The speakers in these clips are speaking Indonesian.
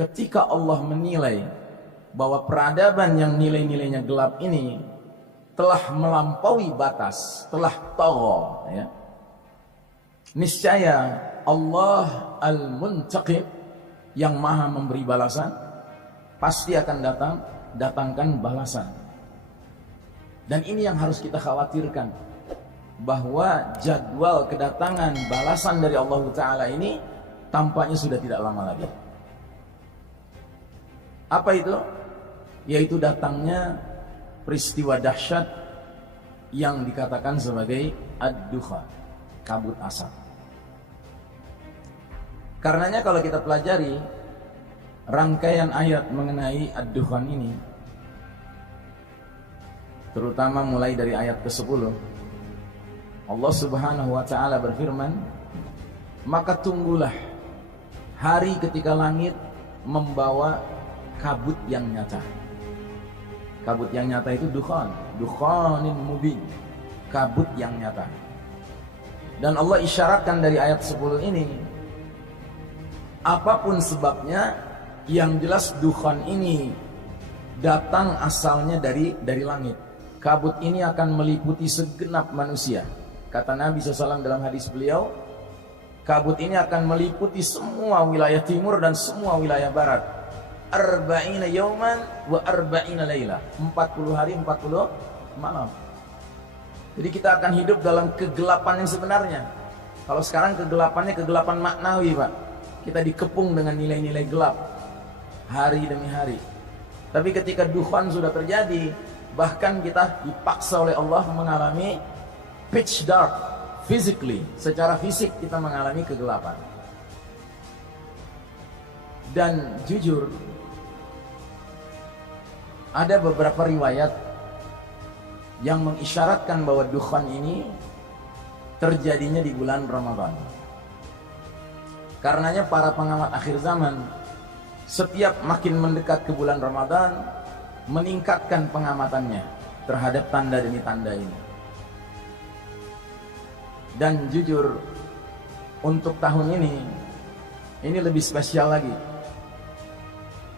ketika Allah menilai bahwa peradaban yang nilai-nilainya gelap ini telah melampaui batas, telah tagha, ya, niscaya Allah Al-Muntaqim yang maha memberi balasan pasti akan datangkan balasan. Dan ini yang harus kita khawatirkan, bahwa jadwal kedatangan balasan dari Allah Ta'ala ini tampaknya sudah tidak lama lagi. Apa itu? Yaitu datangnya peristiwa dahsyat yang dikatakan sebagai ad-dukhan, kabut asap. Karenanya kalau kita pelajari rangkaian ayat mengenai ad-dukhan ini, terutama mulai dari ayat ke-10, Allah Subhanahu wa Ta'ala berfirman, maka tunggulah hari ketika langit membawa kabut yang nyata. Kabut yang nyata itu dukhanin mubin, kabut yang nyata. Dan Allah isyaratkan dari ayat 10 ini, apapun sebabnya, yang jelas dukhan ini datang asalnya dari langit. Kabut ini akan meliputi segenap manusia. Kata Nabi SAW dalam hadis beliau, kabut ini akan meliputi semua wilayah timur dan semua wilayah barat. Arba'ina yawman wa arba'ina layla, 40 hari 40 malam. Jadi kita akan hidup dalam kegelapan yang sebenarnya. Kalau sekarang kegelapannya kegelapan maknawi, Pak. Kita dikepung dengan nilai-nilai gelap hari demi hari. Tapi ketika dukhan sudah terjadi, bahkan kita dipaksa oleh Allah mengalami pitch dark, physically, secara fisik kita mengalami kegelapan. Dan jujur, ada beberapa riwayat yang mengisyaratkan bahwa dukhan ini terjadinya di bulan Ramadan. Karenanya para pengamat akhir zaman setiap makin mendekat ke bulan Ramadan meningkatkan pengamatannya terhadap tanda demi tanda ini. Dan jujur, untuk tahun ini lebih spesial lagi.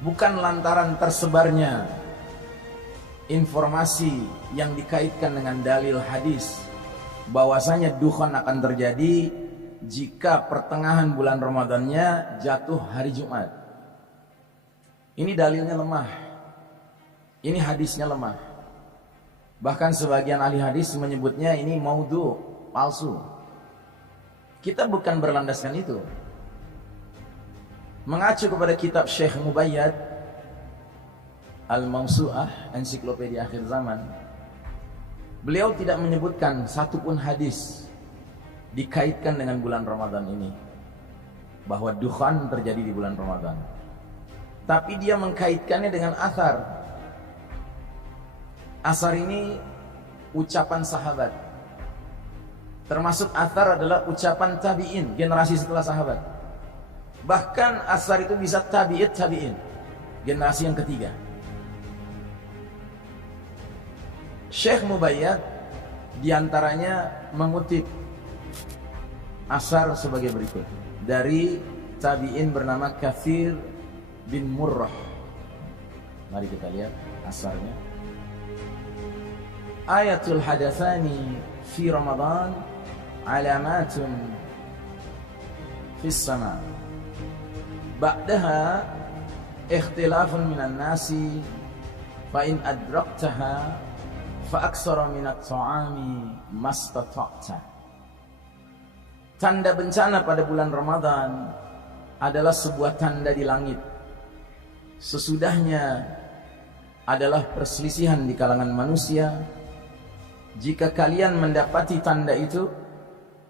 Bukan lantaran tersebarnya informasi yang dikaitkan dengan dalil hadis bahwasanya dukhan akan terjadi jika pertengahan bulan Ramadannya jatuh hari Jumat. Ini dalilnya lemah. Ini hadisnya lemah. Bahkan sebagian ahli hadis menyebutnya ini maudhu, palsu. Kita bukan berlandaskan itu. Mengacu kepada kitab Syekh Mubayyad Al-Mawsu'ah, ensiklopedia akhir zaman, beliau tidak menyebutkan satupun hadis dikaitkan dengan bulan Ramadan ini, bahwa dukhan terjadi di bulan Ramadan. Tapi dia mengkaitkannya dengan athar. Athar ini ucapan sahabat. Termasuk athar adalah ucapan tabi'in, generasi setelah sahabat. Bahkan athar itu bisa tabi'in, generasi yang ketiga. Syekh Mubayyad diantaranya mengutip athar sebagai berikut dari tabi'in bernama Katsir bin Murrah. Mari kita lihat asarnya. Ayatul hadatsani fi Ramadan alamatun fis sama, ba'daha ikhtilafun minan nasi, fa in adraktaha fa aksara minat ta'ami mastata'ta. Tanda bencana pada bulan Ramadan adalah sebuah tanda di langit. Sesudahnya adalah perselisihan di kalangan manusia. Jika kalian mendapati tanda itu,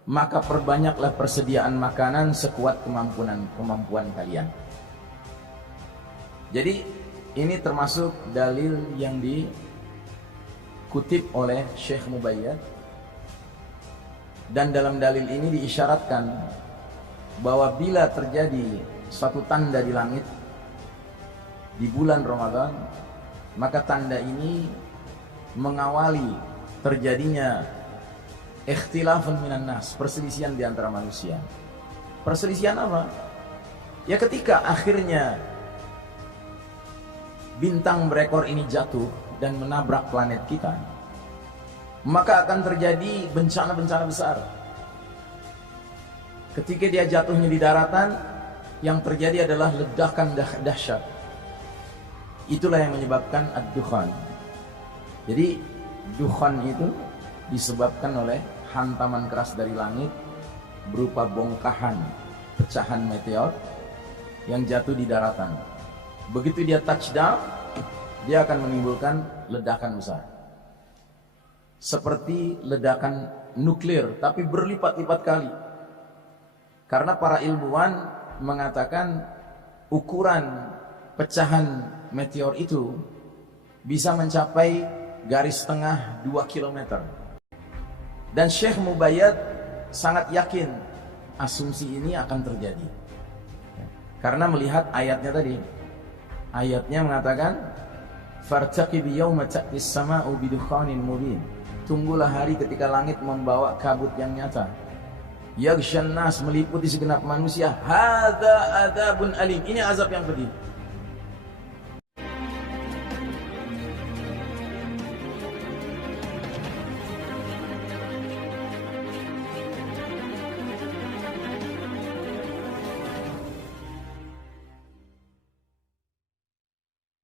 maka perbanyaklah persediaan makanan sekuat kemampuan kalian. Jadi ini termasuk dalil yang dikutip oleh Syekh Mubayyad. Dan dalam dalil ini diisyaratkan bahwa bila terjadi suatu tanda di langit di bulan Ramadan, maka tanda ini mengawali terjadinya ikhtilafun minan nas, perselisihan di antara manusia. Perselisihan apa? Ya ketika akhirnya bintang berekor ini jatuh dan menabrak planet kita, maka akan terjadi bencana-bencana besar. Ketika dia jatuhnya di daratan, yang terjadi adalah ledakan dahsyat. Itulah yang menyebabkan ad-dukhan. Jadi dukhan itu disebabkan oleh hantaman keras dari langit berupa bongkahan, pecahan meteor yang jatuh di daratan. Begitu dia touchdown, dia akan menimbulkan ledakan besar. Seperti ledakan nuklir, tapi berlipat-lipat kali. Karena para ilmuwan mengatakan ukuran pecahan meteor itu bisa mencapai garis tengah 2 km. Dan Syekh Mubayyad sangat yakin asumsi ini akan terjadi. Karena melihat ayatnya tadi. Ayatnya mengatakan fartaqib yawma ta'tis sama'u bidukhanin mubin. Tunggulah hari ketika langit membawa kabut yang nyata. Yaghshan nas, meliputi segenap manusia. Hadza adzabun alim. Ini azab yang pedih.